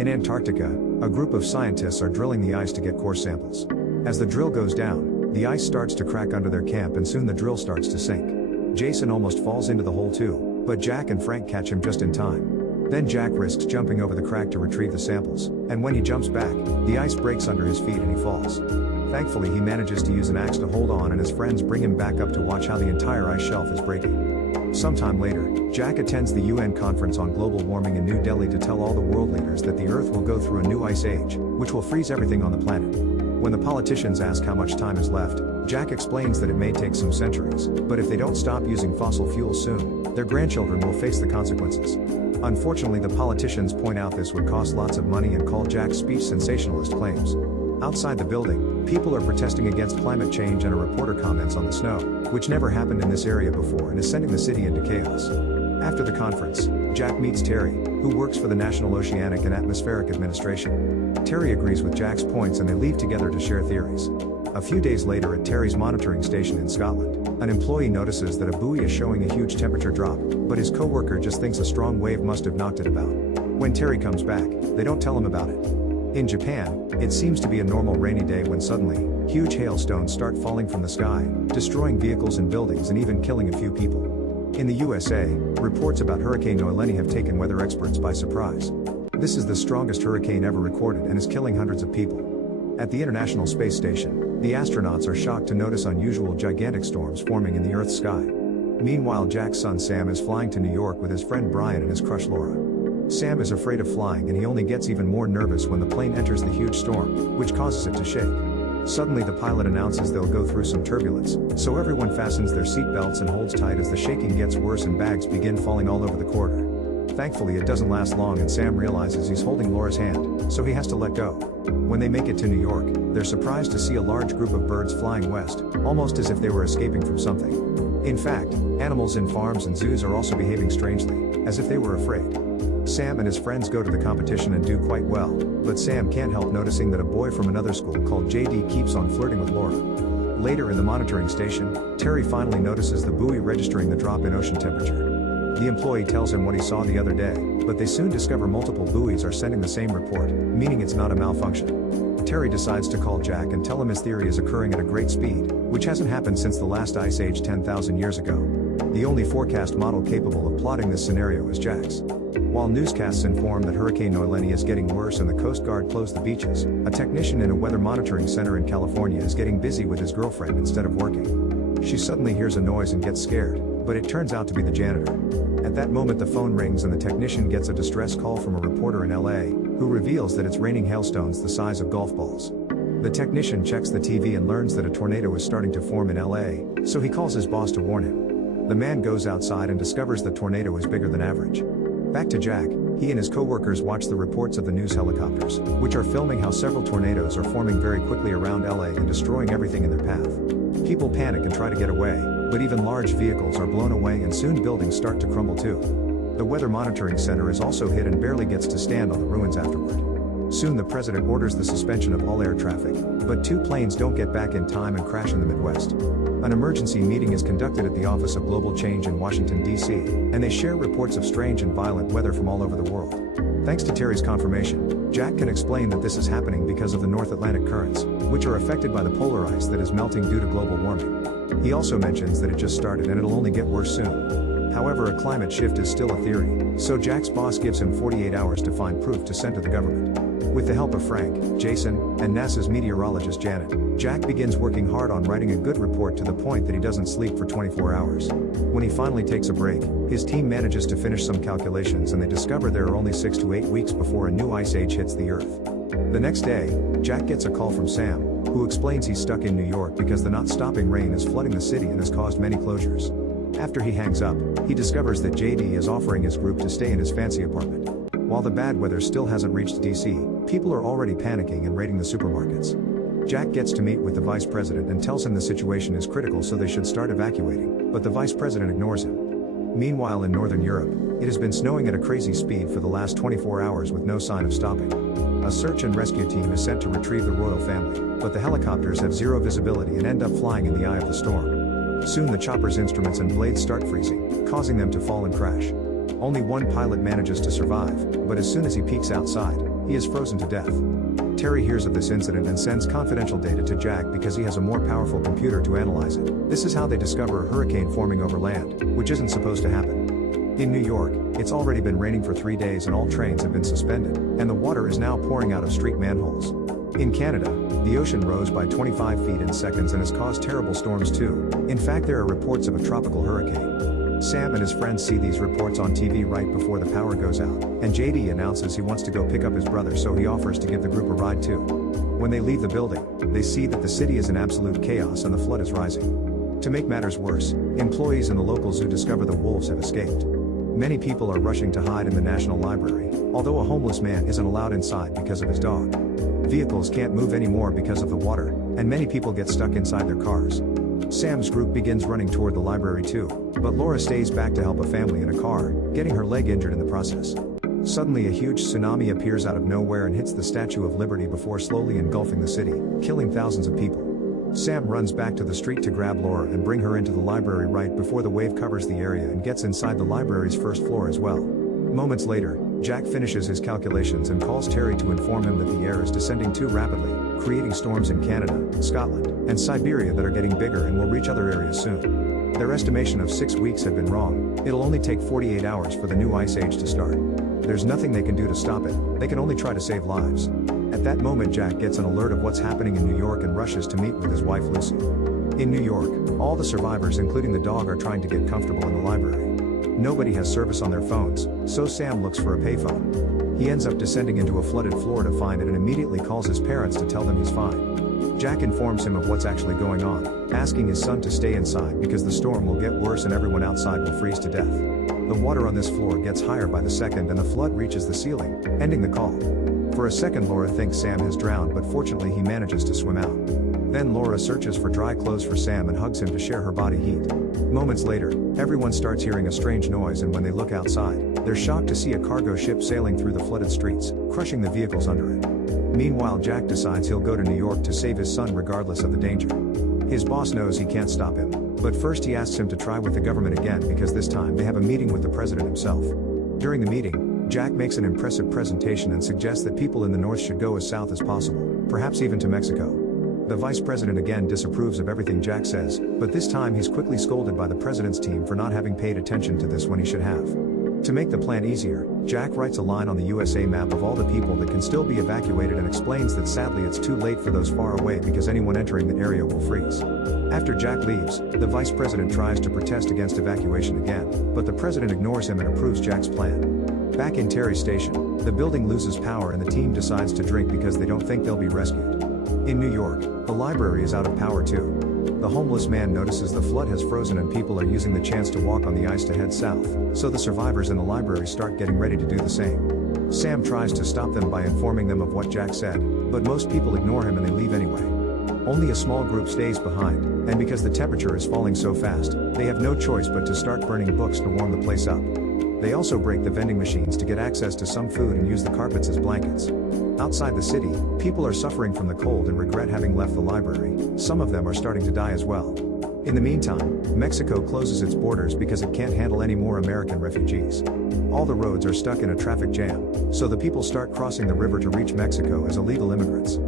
In Antarctica, a group of scientists are drilling the ice to get core samples. As the drill goes down, the ice starts to crack under their camp and soon the drill starts to sink. Jason almost falls into the hole too, but Jack and Frank catch him just in time. Then Jack risks jumping over the crack to retrieve the samples, and when he jumps back, the ice breaks under his feet and he falls. Thankfully he manages to use an axe to hold on and his friends bring him back up to watch how the entire ice shelf is breaking. Sometime later, Jack attends the UN conference on global warming in New Delhi to tell all the world leaders that the Earth will go through a new ice age, which will freeze everything on the planet. When the politicians ask how much time is left, Jack explains that it may take some centuries, but if they don't stop using fossil fuels soon, their grandchildren will face the consequences. Unfortunately, the politicians point out this would cost lots of money and call Jack's speech sensationalist claims. Outside the building, people are protesting against climate change and a reporter comments on the snow, which never happened in this area before and is sending the city into chaos. After the conference, Jack meets Terry, who works for the National Oceanic and Atmospheric Administration. Terry agrees with Jack's points and they leave together to share theories. A few days later at Terry's monitoring station in Scotland, an employee notices that a buoy is showing a huge temperature drop, but his coworker just thinks a strong wave must have knocked it about. When Terry comes back, they don't tell him about it. In Japan, it seems to be a normal rainy day when suddenly, huge hailstones start falling from the sky, destroying vehicles and buildings and even killing a few people. In the USA, reports about Hurricane Noelani have taken weather experts by surprise. This is the strongest hurricane ever recorded and is killing hundreds of people. At the International Space Station, the astronauts are shocked to notice unusual gigantic storms forming in the Earth's sky. Meanwhile, Jack's son Sam is flying to New York with his friend Brian and his crush Laura. Sam is afraid of flying and he only gets even more nervous when the plane enters the huge storm, which causes it to shake. Suddenly the pilot announces they'll go through some turbulence, so everyone fastens their seat belts and holds tight as the shaking gets worse and bags begin falling all over the corridor. Thankfully it doesn't last long and Sam realizes he's holding Laura's hand, so he has to let go. When they make it to New York, they're surprised to see a large group of birds flying west, almost as if they were escaping from something. In fact, animals in farms and zoos are also behaving strangely, as if they were afraid. Sam and his friends go to the competition and do quite well, but Sam can't help noticing that a boy from another school called JD keeps on flirting with Laura. Later in the monitoring station, Terry finally notices the buoy registering the drop in ocean temperature. The employee tells him what he saw the other day, but they soon discover multiple buoys are sending the same report, meaning it's not a malfunction. Terry decides to call Jack and tell him his theory is occurring at a great speed, which hasn't happened since the last ice age 10,000 years ago. The only forecast model capable of plotting this scenario is Jack's. While newscasts inform that Hurricane Noelani is getting worse and the Coast Guard closed the beaches, a technician in a weather monitoring center in California is getting busy with his girlfriend instead of working. She suddenly hears a noise and gets scared, but it turns out to be the janitor. At that moment the phone rings and the technician gets a distress call from a reporter in LA, who reveals that it's raining hailstones the size of golf balls. The technician checks the TV and learns that a tornado is starting to form in LA, so he calls his boss to warn him. The man goes outside and discovers the tornado is bigger than average. Back to Jack, he and his co-workers watch the reports of the news helicopters, which are filming how several tornadoes are forming very quickly around LA and destroying everything in their path. People panic and try to get away, but even large vehicles are blown away and soon buildings start to crumble too. The weather monitoring center is also hit and barely gets to stand on the ruins afterward. Soon the president orders the suspension of all air traffic, but two planes don't get back in time and crash in the Midwest. An emergency meeting is conducted at the Office of Global Change in Washington, D.C., and they share reports of strange and violent weather from all over the world. Thanks to Terry's confirmation, Jack can explain that this is happening because of the North Atlantic currents, which are affected by the polar ice that is melting due to global warming. He also mentions that it just started and it'll only get worse soon. However, a climate shift is still a theory, so Jack's boss gives him 48 hours to find proof to send to the government. With the help of Frank, Jason, and NASA's meteorologist Janet, Jack begins working hard on writing a good report to the point that he doesn't sleep for 24 hours. When he finally takes a break, his team manages to finish some calculations and they discover there are only 6 to 8 weeks before a new ice age hits the Earth. The next day, Jack gets a call from Sam, who explains he's stuck in New York because the not-stopping rain is flooding the city and has caused many closures. After he hangs up, he discovers that JD is offering his group to stay in his fancy apartment. While the bad weather still hasn't reached DC, people are already panicking and raiding the supermarkets. Jack gets to meet with the vice president and tells him the situation is critical so they should start evacuating, but the vice president ignores him. Meanwhile in Northern Europe, it has been snowing at a crazy speed for the last 24 hours with no sign of stopping. A search and rescue team is sent to retrieve the royal family, but the helicopters have zero visibility and end up flying in the eye of the storm. Soon the chopper's instruments and blades start freezing, causing them to fall and crash. Only one pilot manages to survive, but as soon as he peeks outside, he is frozen to death. Terry hears of this incident and sends confidential data to Jack because he has a more powerful computer to analyze it. This is how they discover a hurricane forming over land, which isn't supposed to happen. In New York, it's already been raining for 3 days and all trains have been suspended, and the water is now pouring out of street manholes. In Canada, the ocean rose by 25 feet in seconds and has caused terrible storms too. In fact, there are reports of a tropical hurricane. Sam and his friends see these reports on TV right before the power goes out, and JD announces he wants to go pick up his brother, so he offers to give the group a ride too. When they leave the building, they see that the city is in absolute chaos and the flood is rising. To make matters worse, employees in the local zoo discover the wolves have escaped. Many people are rushing to hide in the National Library, although a homeless man isn't allowed inside because of his dog. Vehicles can't move anymore because of the water, and many people get stuck inside their cars. Sam's group begins running toward the library too, but Laura stays back to help a family in a car, getting her leg injured in the process. Suddenly a huge tsunami appears out of nowhere and hits the Statue of Liberty before slowly engulfing the city, killing thousands of people. Sam runs back to the street to grab Laura and bring her into the library right before the wave covers the area and gets inside the library's first floor as well. Moments later, Jack finishes his calculations and calls Terry to inform him that the air is descending too rapidly, creating storms in Canada, Scotland, and Siberia that are getting bigger and will reach other areas soon. Their estimation of 6 weeks had been wrong. It'll only take 48 hours for the new ice age to start. There's nothing they can do to stop it, they can only try to save lives. At that moment, Jack gets an alert of what's happening in New York and rushes to meet with his wife Lucy. In New York, all the survivors including the dog are trying to get comfortable in the library. Nobody has service on their phones, so Sam looks for a payphone. He ends up descending into a flooded floor to find it and immediately calls his parents to tell them he's fine. Jack informs him of what's actually going on, asking his son to stay inside because the storm will get worse and everyone outside will freeze to death. The water on this floor gets higher by the second and the flood reaches the ceiling, ending the call. For a second Laura thinks Sam has drowned, but fortunately he manages to swim out. Then Laura searches for dry clothes for Sam and hugs him to share her body heat. Moments later, everyone starts hearing a strange noise, and when they look outside, they're shocked to see a cargo ship sailing through the flooded streets, crushing the vehicles under it. Meanwhile, Jack decides he'll go to New York to save his son regardless of the danger. His boss knows he can't stop him, but first he asks him to try with the government again because this time they have a meeting with the president himself. During the meeting, Jack makes an impressive presentation and suggests that people in the north should go as south as possible, perhaps even to Mexico. The vice president again disapproves of everything Jack says, but this time he's quickly scolded by the president's team for not having paid attention to this when he should have. To make the plan easier, Jack writes a line on the USA map of all the people that can still be evacuated and explains that sadly it's too late for those far away because anyone entering the area will freeze. After Jack leaves, the vice president tries to protest against evacuation again, but the president ignores him and approves Jack's plan. Back in Terry's station, the building loses power and the team decides to drink because they don't think they'll be rescued. In New York, the library is out of power too. The homeless man notices the flood has frozen and people are using the chance to walk on the ice to head south, so the survivors in the library start getting ready to do the same. Sam tries to stop them by informing them of what Jack said, but most people ignore him and they leave anyway. Only a small group stays behind, and because the temperature is falling so fast, they have no choice but to start burning books to warm the place up. They also break the vending machines to get access to some food and use the carpets as blankets. Outside the city, people are suffering from the cold and regret having left the library. Some of them are starting to die as well. In the meantime, Mexico closes its borders because it can't handle any more American refugees. All the roads are stuck in a traffic jam, so the people start crossing the river to reach Mexico as illegal immigrants.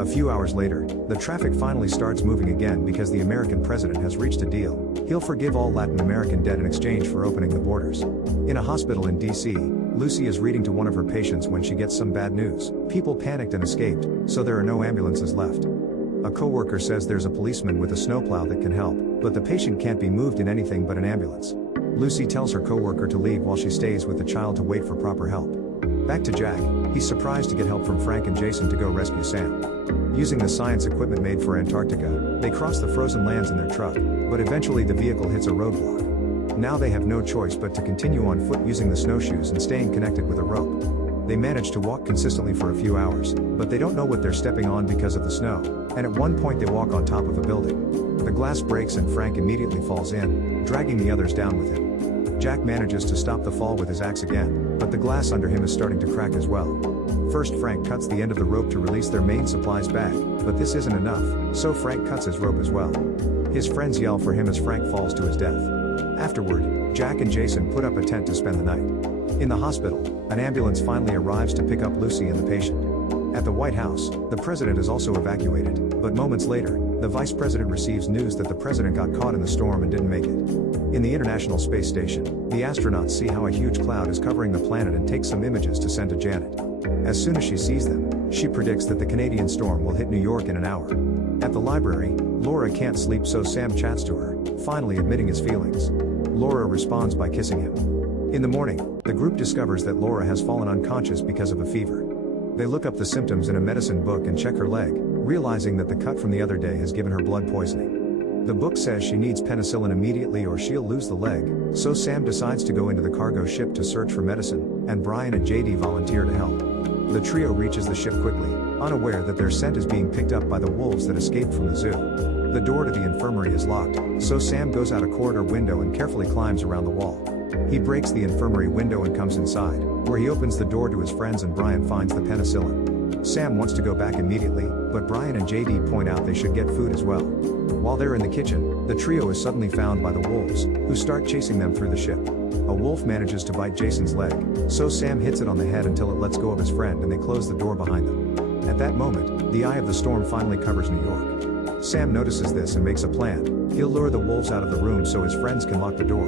A few hours later, the traffic finally starts moving again because the American president has reached a deal. He'll forgive all Latin American debt in exchange for opening the borders. In a hospital in D.C., Lucy is reading to one of her patients when she gets some bad news. People panicked and escaped, so there are no ambulances left. A co-worker says there's a policeman with a snowplow that can help, but the patient can't be moved in anything but an ambulance. Lucy tells her co-worker to leave while she stays with the child to wait for proper help. Back to Jack, he's surprised to get help from Frank and Jason to go rescue Sam. Using the science equipment made for Antarctica, they cross the frozen lands in their truck, but eventually the vehicle hits a roadblock. Now they have no choice but to continue on foot using the snowshoes and staying connected with a rope. They manage to walk consistently for a few hours, but they don't know what they're stepping on because of the snow, and at one point they walk on top of a building. The glass breaks and Frank immediately falls in, dragging the others down with him. Jack manages to stop the fall with his axe again, but the glass under him is starting to crack as well. First Frank cuts the end of the rope to release their main supplies bag, but this isn't enough, so Frank cuts his rope as well. His friends yell for him as Frank falls to his death. Afterward, Jack and Jason put up a tent to spend the night. In the hospital, an ambulance finally arrives to pick up Lucy and the patient. At the White House, the president is also evacuated, but moments later, the vice president receives news that the president got caught in the storm and didn't make it. In the International Space Station, the astronauts see how a huge cloud is covering the planet and take some images to send to Janet. As soon as she sees them, she predicts that the Canadian storm will hit New York in an hour. At the library, Laura can't sleep, so Sam chats to her, finally admitting his feelings. Laura responds by kissing him. In the morning, the group discovers that Laura has fallen unconscious because of a fever. They look up the symptoms in a medicine book and check her leg, realizing that the cut from the other day has given her blood poisoning. The book says she needs penicillin immediately or she'll lose the leg, so Sam decides to go into the cargo ship to search for medicine, and Brian and JD volunteer to help. The trio reaches the ship quickly, unaware that their scent is being picked up by the wolves that escaped from the zoo. The door to the infirmary is locked, so Sam goes out a corridor window and carefully climbs around the wall. He breaks the infirmary window and comes inside, where he opens the door to his friends and Brian finds the penicillin. Sam wants to go back immediately, but Brian and JD point out they should get food as well. While they're in the kitchen, the trio is suddenly found by the wolves, who start chasing them through the ship. A wolf manages to bite Jason's leg, so Sam hits it on the head until it lets go of his friend and they close the door behind them. At that moment, the eye of the storm finally covers New York. Sam notices this and makes a plan. He'll lure the wolves out of the room so his friends can lock the door.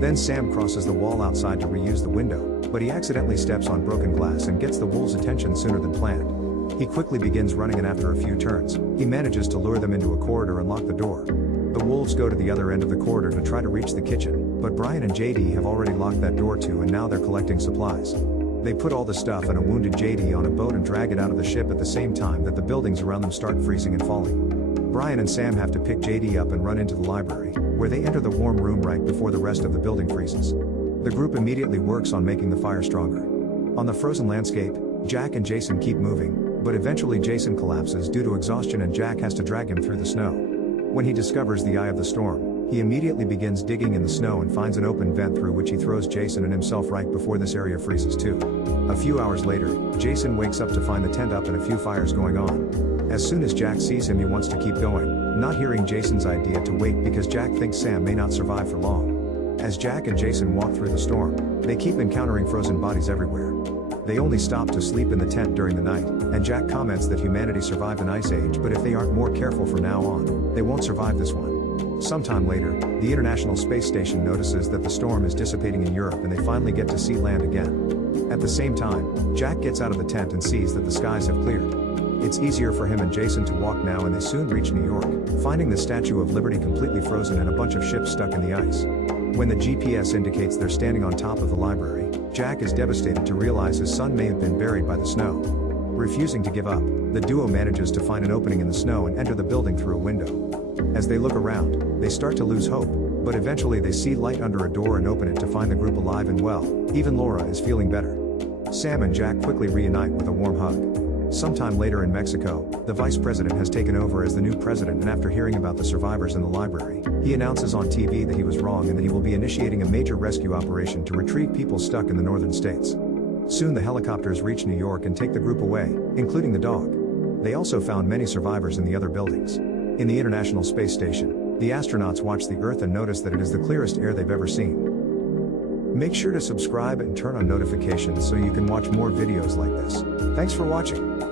Then Sam crosses the wall outside to reuse the window, but he accidentally steps on broken glass and gets the wolves' attention sooner than planned. He quickly begins running, and after a few turns, he manages to lure them into a corridor and lock the door. The wolves go to the other end of the corridor to try to reach the kitchen, but Brian and JD have already locked that door too, and now they're collecting supplies. They put all the stuff and a wounded JD on a boat and drag it out of the ship at the same time that the buildings around them start freezing and falling. Brian and Sam have to pick JD up and run into the library, where they enter the warm room right before the rest of the building freezes. The group immediately works on making the fire stronger. On the frozen landscape, Jack and Jason keep moving, but eventually Jason collapses due to exhaustion and Jack has to drag him through the snow. When he discovers the eye of the storm, he immediately begins digging in the snow and finds an open vent through which he throws Jason and himself right before this area freezes too. A few hours later, Jason wakes up to find the tent up and a few fires going on. As soon as Jack sees him, he wants to keep going, not hearing Jason's idea to wait because Jack thinks Sam may not survive for long. As Jack and Jason walk through the storm, they keep encountering frozen bodies everywhere. They only stop to sleep in the tent during the night, and Jack comments that humanity survived an ice age, but if they aren't more careful from now on, they won't survive this one. Sometime later, the International Space Station notices that the storm is dissipating in Europe and they finally get to see land again. At the same time, Jack gets out of the tent and sees that the skies have cleared. It's easier for him and Jason to walk now, and they soon reach New York, finding the Statue of Liberty completely frozen and a bunch of ships stuck in the ice. When the GPS indicates they're standing on top of the library, Jack is devastated to realize his son may have been buried by the snow. Refusing to give up, the duo manages to find an opening in the snow and enter the building through a window. As they look around, they start to lose hope, but eventually they see light under a door and open it to find the group alive and well. Even Laura is feeling better. Sam and Jack quickly reunite with a warm hug. Sometime later in Mexico, the vice president has taken over as the new president, and after hearing about the survivors in the library, he announces on TV that he was wrong and that he will be initiating a major rescue operation to retrieve people stuck in the northern states. Soon the helicopters reach New York and take the group away, including the dog. They also found many survivors in the other buildings. In the International Space Station, the astronauts watch the Earth and notice that it is the clearest air they've ever seen. Make sure to subscribe and turn on notifications so you can watch more videos like this. Thanks for watching.